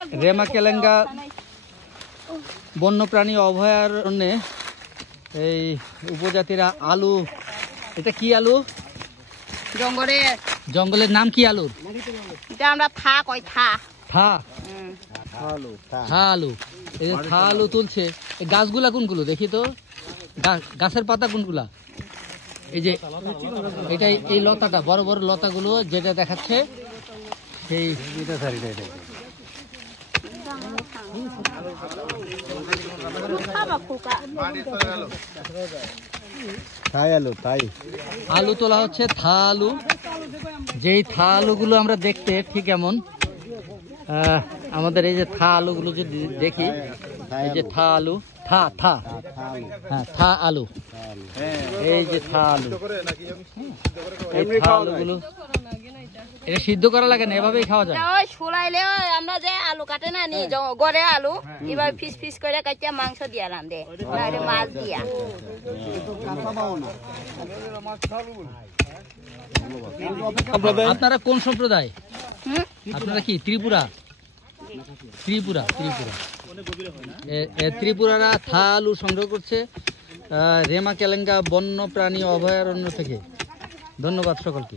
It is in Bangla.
রেমাকেলেঙ্গা বন্যপ্রাণী অভয়ারণ্যে এই উপজাতিরা আলু, এটা কি আলু? জঙ্গলের নাম কি আলুর? আমরা থা কই থা থা আলু। এই যে থা আলু তুলছে। এই গাছগুলা কোনগুলো দেখি তো, গাছের পাতা কোনগুলা? এই যে এটা, এই লতাটা, বড় বড় লতাগুলো যেটা দেখাচ্ছে সেই আলু তোলা হচ্ছে, থা আলু। যেই থা আলুগুলো আমরা দেখতে ঠিক এমন, আমাদের এই যে থা আলুগুলো যদি দেখি, এই যে থা আলু, থা হ্যাঁ থা আলু, এই যে থা আলু, এই থা আলুগুলো এটা সিদ্ধ করা লাগে না, এভাবেই খাওয়া যায়। ওই ছুলাইলে আমরা যে আলু কাটে না নি গড়ে আলু, এবার পিস পিস করে কাটিয়ে মাংস দিয়া রান্ধে, মাছ দিয়া। আপনারা কোন সম্প্রদায়? আপনারা কি ত্রিপুরা? ত্রিপুরারা থা আলু সংগ্রহ করছে রেমাকেলেঙ্গা বন্যপ্রাণী অভয়ারণ্য থেকে। ধন্যবাদ সকলকে।